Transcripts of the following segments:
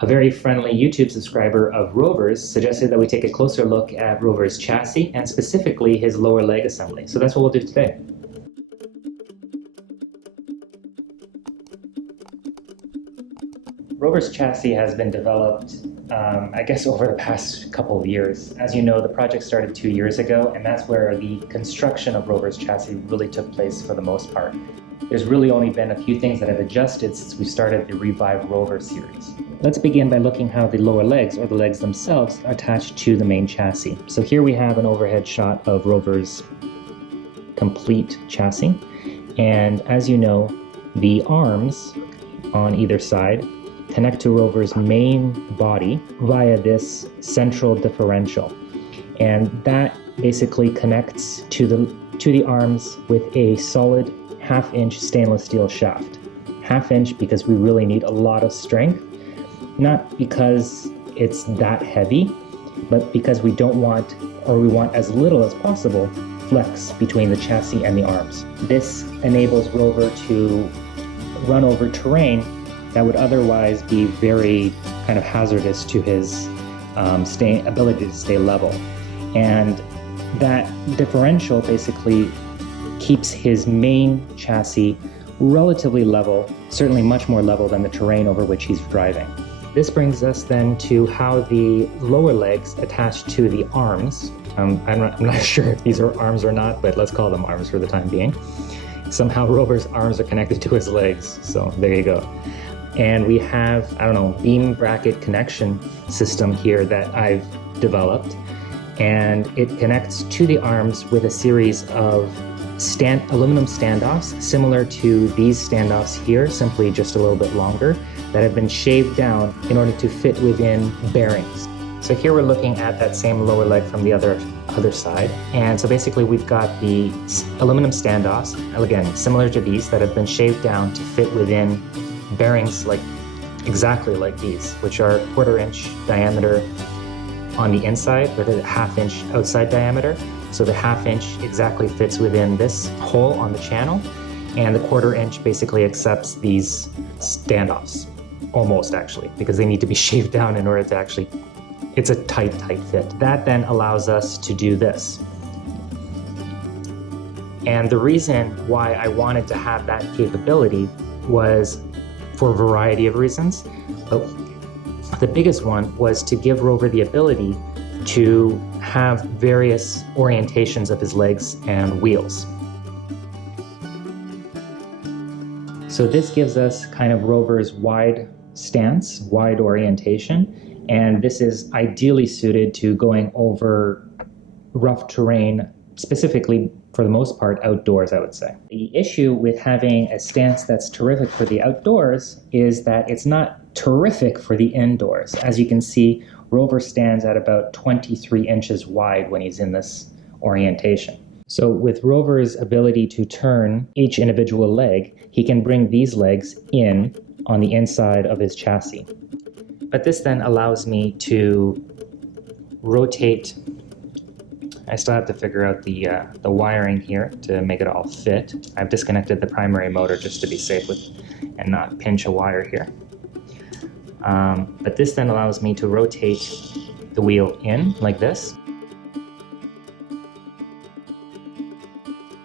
A very friendly YouTube subscriber of ROVer's suggested that we take a closer look at ROVer's chassis and specifically his lower leg assembly. So that's what we'll do today. ROVer's chassis has been developed, I guess, over the past couple of years. As you know, the project started 2 years ago, and that's where the construction of ROVer's chassis really took place for the most part. There's really only been a few things that have adjusted since we started the Revive ROVer series. Let's begin by looking how the lower legs, or the legs themselves, are attached to the main chassis. So here we have an overhead shot of ROVer's complete chassis. And as you know, the arms on either side connect to ROVer's main body via this central differential. And that basically connects to the arms with a solid 1/2 inch stainless steel shaft. 1/2 inch because we really need a lot of strength, not because it's that heavy, but because we don't want, or we want as little as possible, flex between the chassis and the arms. This enables ROVer to run over terrain that would otherwise be very kind of hazardous to his ability to stay level. And that differential basically keeps his main chassis relatively level, certainly much more level than the terrain over which he's driving. This brings us then to how the lower legs attach to the arms. I'm not sure if these are arms or not, but let's call them arms for the time being. Somehow ROVer's arms are connected to his legs, so there you go. And we have, beam bracket connection system here that I've developed, and it connects to the arms with a series of aluminum standoffs, similar to these standoffs here, simply just a little bit longer, that have been shaved down in order to fit within bearings. So here we're looking at that same lower leg from the other side. And so basically we've got the aluminum standoffs, again, similar to these, that have been shaved down to fit within bearings exactly like these, which are 1/4 inch diameter on the inside with a 1/2 inch outside diameter. So the 1/2 inch exactly fits within this hole on the channel, and the 1/4 inch basically accepts these standoffs, almost actually, because they need to be shaved down in order to actually, it's a tight fit. That then allows us to do this. And the reason why I wanted to have that capability was for a variety of reasons. But the biggest one was to give ROVer the ability to have various orientations of his legs and wheels. So this gives us kind of ROVer's wide stance, wide orientation, and this is ideally suited to going over rough terrain, specifically for the most part outdoors, I would say. The issue with having a stance that's terrific for the outdoors is that it's not terrific for the indoors. As you can see, ROVer stands at about 23 inches wide when he's in this orientation. So with ROVer's ability to turn each individual leg, he can bring these legs in on the inside of his chassis. But this then allows me to rotate. I still have to figure out the wiring here to make it all fit. I've disconnected the primary motor just to be safe and not pinch a wire here. But this then allows me to rotate the wheel in like this.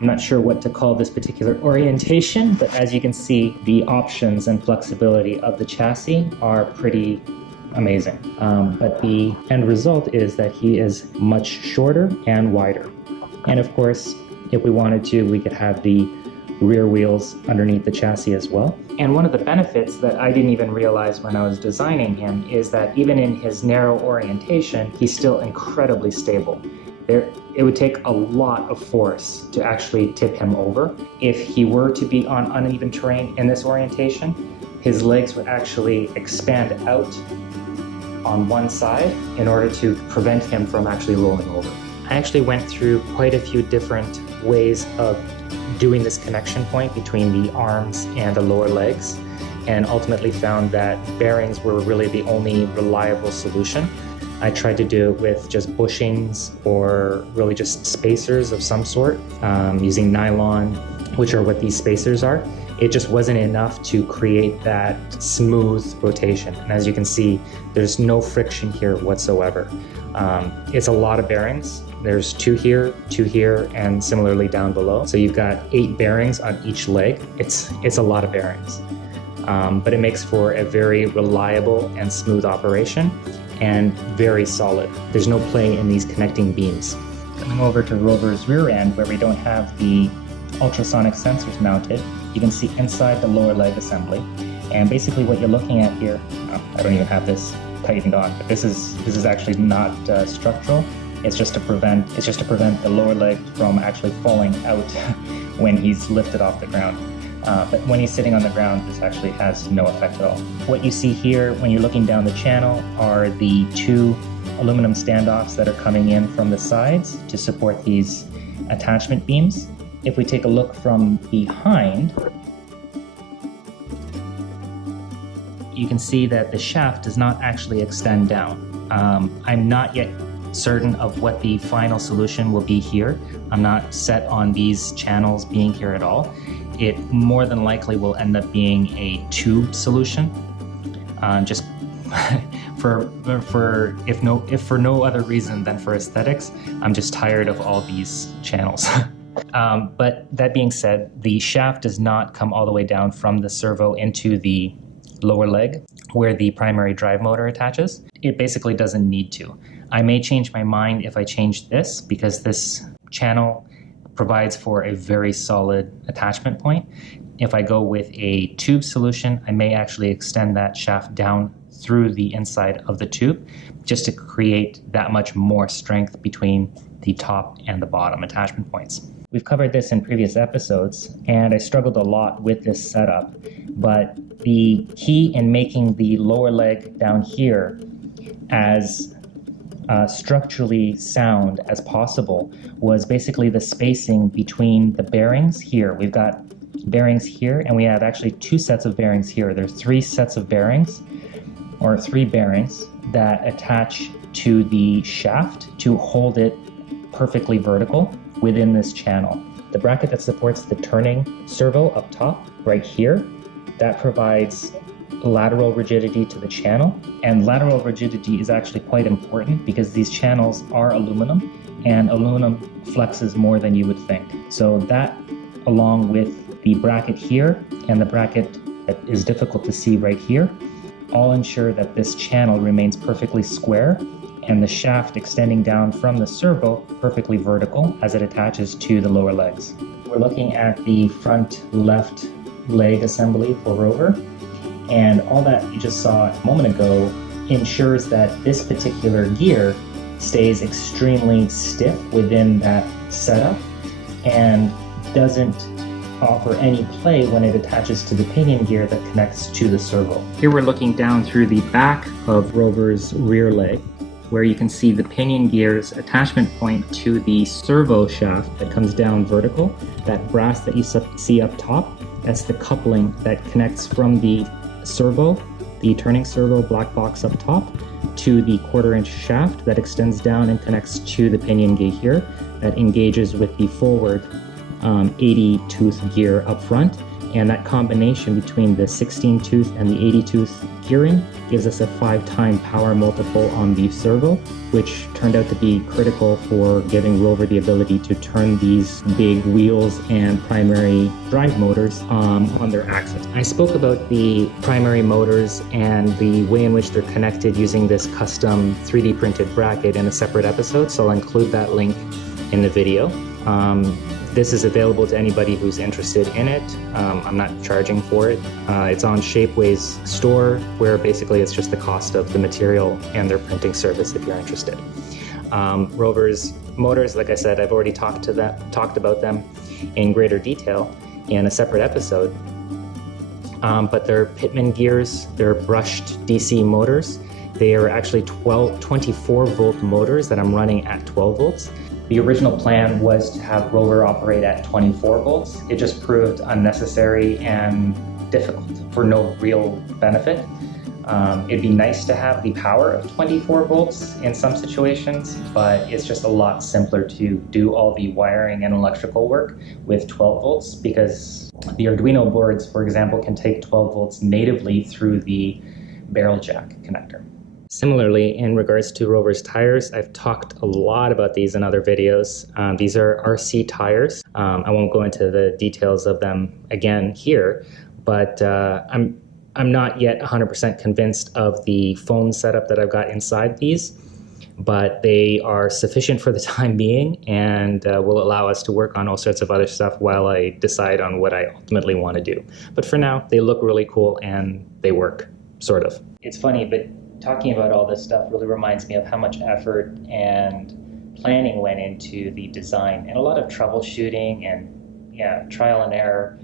I'm not sure what to call this particular orientation, but as you can see, the options and flexibility of the chassis are pretty amazing. But the end result is that he is much shorter and wider. And of course, if we wanted to, we could have the rear wheels underneath the chassis as well. And one of the benefits that I didn't even realize when I was designing him is that even in his narrow orientation, he's still incredibly stable. It would take a lot of force to actually tip him over. If he were to be on uneven terrain in this orientation, his legs would actually expand out on one side in order to prevent him from actually rolling over. I actually went through quite a few different ways of doing this connection point between the arms and the lower legs, and ultimately found that bearings were really the only reliable solution. I tried to do it with just bushings or really just spacers of some sort, using nylon, which are what these spacers are. it just wasn't enough to create that smooth rotation. And as you can see, there's no friction here whatsoever. It's a lot of bearings. There's 2 here, and similarly down below. So you've got 8 bearings on each leg. It's a lot of bearings. But it makes for a very reliable and smooth operation and very solid. There's no play in these connecting beams. Coming over to ROVer's rear end, where we don't have the ultrasonic sensors mounted, you can see inside the lower leg assembly. And basically what you're looking at here, I don't even have this tightened on, but this is actually not structural. It's just to prevent the lower leg from actually falling out when he's lifted off the ground. But when he's sitting on the ground, this actually has no effect at all. What you see here when you're looking down the channel are the 2 aluminum standoffs that are coming in from the sides to support these attachment beams. If we take a look from behind, you can see that the shaft does not actually extend down. I'm not yet certain of what the final solution will be here. I'm not set on these channels being here at all. It more than likely will end up being a tube solution, just if for no other reason than for aesthetics. I'm just tired of all these channels. But that being said, the shaft does not come all the way down from the servo into the lower leg where the primary drive motor attaches. It basically doesn't need to. I may change my mind if I change this, because this channel provides for a very solid attachment point. If I go with a tube solution, I may actually extend that shaft down through the inside of the tube just to create that much more strength between the top and the bottom attachment points. We've covered this in previous episodes, and I struggled a lot with this setup, but the key in making the lower leg down here as structurally sound as possible was basically the spacing between the bearings here. We've got bearings here, and we have actually 2 sets of bearings here. There's 3 sets of bearings, or 3 bearings, that attach to the shaft to hold it perfectly vertical within this channel. The bracket that supports the turning servo up top, right here, that provides lateral rigidity to the channel. And lateral rigidity is actually quite important because these channels are aluminum, and aluminum flexes more than you would think. So that, along with the bracket here and the bracket that is difficult to see right here, all ensure that this channel remains perfectly square and the shaft extending down from the servo perfectly vertical as it attaches to the lower legs. We're looking at the front left leg assembly for ROVer, and all that you just saw a moment ago ensures that this particular gear stays extremely stiff within that setup and doesn't offer any play when it attaches to the pinion gear that connects to the servo. Here we're looking down through the back of ROVer's rear leg, where you can see the pinion gear's attachment point to the servo shaft that comes down vertical. That brass that you see up top, that's the coupling that connects from the servo, the turning servo black box up top, to the 1/4-inch shaft that extends down and connects to the pinion gear here that engages with the forward 80-tooth gear up front. And that combination between the 16-tooth and the 80-tooth gearing gives us a 5-time power multiple on the servo, which turned out to be critical for giving ROVer the ability to turn these big wheels and primary drive motors on their axis. I spoke about the primary motors and the way in which they're connected using this custom 3D printed bracket in a separate episode, so I'll include that link in the video. This is available to anybody who's interested in it. I'm not charging for it. It's on Shapeway's store, where basically it's just the cost of the material and their printing service if you're interested. ROVer's motors, like I said, I've already talked about them in greater detail in a separate episode. But they're Pitman gears, they're brushed DC motors. They are actually 24-volt motors that I'm running at 12 volts. The original plan was to have ROVer operate at 24 volts. It just proved unnecessary and difficult for no real benefit. It'd be nice to have the power of 24 volts in some situations, but it's just a lot simpler to do all the wiring and electrical work with 12 volts because the Arduino boards, for example, can take 12 volts natively through the barrel jack connector. Similarly, in regards to ROVer's tires, I've talked a lot about these in other videos. These are RC tires. I won't go into the details of them again here, but I'm not yet 100% convinced of the phone setup that I've got inside these, but they are sufficient for the time being and will allow us to work on all sorts of other stuff while I decide on what I ultimately want to do. But for now, they look really cool and they work, sort of. It's funny, but talking about all this stuff really reminds me of how much effort and planning went into the design and a lot of troubleshooting and trial and error.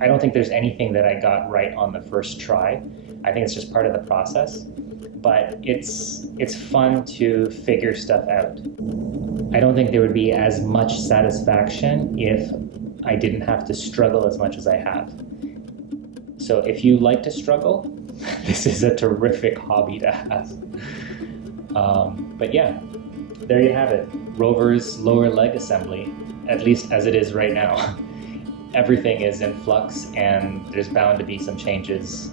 I don't think there's anything that I got right on the first try. I think it's just part of the process, but it's fun to figure stuff out. I don't think there would be as much satisfaction if I didn't have to struggle as much as I have. So if you like to struggle, this is a terrific hobby to have. But yeah, there you have it. ROVer's lower leg assembly, at least as it is right now. Everything is in flux and there's bound to be some changes.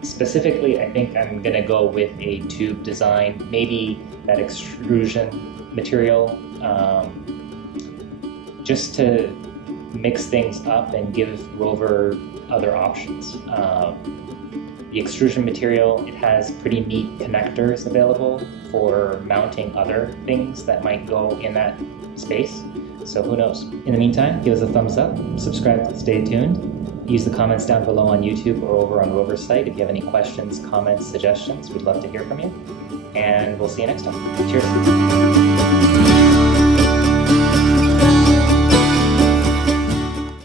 Specifically, I think I'm gonna go with a tube design, maybe that extrusion material, just to mix things up and give ROVer other options. The extrusion material, it has pretty neat connectors available for mounting other things that might go in that space. So who knows? In the meantime, give us a thumbs up, subscribe to stay tuned, use the comments down below on YouTube or over on ROVer's site. If you have any questions, comments, suggestions, we'd love to hear from you. And we'll see you next time. Cheers.